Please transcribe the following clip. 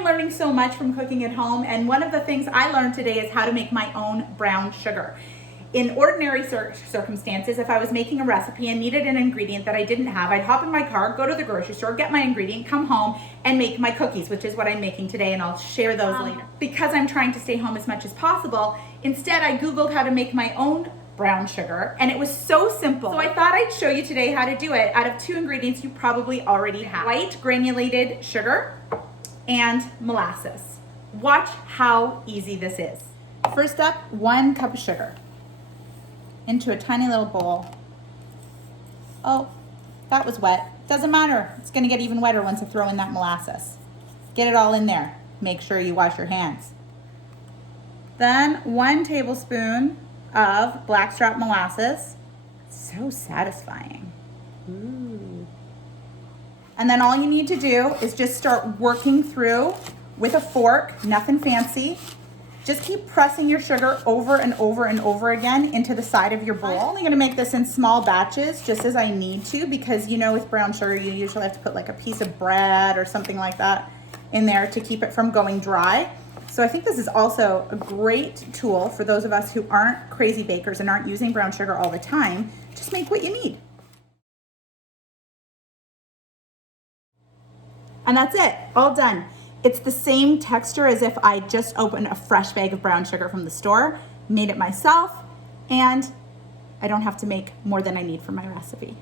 am learning so much from cooking at home, and one of the things I learned today is how to make my own brown sugar. In ordinary circumstances, if I was making a recipe and needed an ingredient that I didn't have, I'd hop in my car, go to the grocery store, get my ingredient, come home, and make my cookies, which is what I'm making today, and I'll share those later. Because I'm trying to stay home as much as possible, instead I Googled how to make my own brown sugar, and it was so simple. So I thought I'd show you today how to do it out of two ingredients you probably already have: white granulated sugar and molasses. Watch how easy this is. First up, 1 cup of sugar into a tiny little bowl. Oh, that was wet. Doesn't matter. It's gonna get even wetter once I throw in that molasses. Get it all in there. Make sure you wash your hands. Then 1 tablespoon of blackstrap molasses. So satisfying. Ooh. And then all you need to do is just start working through with a fork, nothing fancy. Just keep pressing your sugar over and over and over again into the side of your bowl. I'm only gonna make this in small batches just as I need to, because you know with brown sugar you usually have to put like a piece of bread or something like that in there to keep it from going dry. So I think this is also a great tool for those of us who aren't crazy bakers and aren't using brown sugar all the time. Just make what you need. And that's it, all done. It's the same texture as if I just opened a fresh bag of brown sugar from the store, made it myself, and I don't have to make more than I need for my recipe.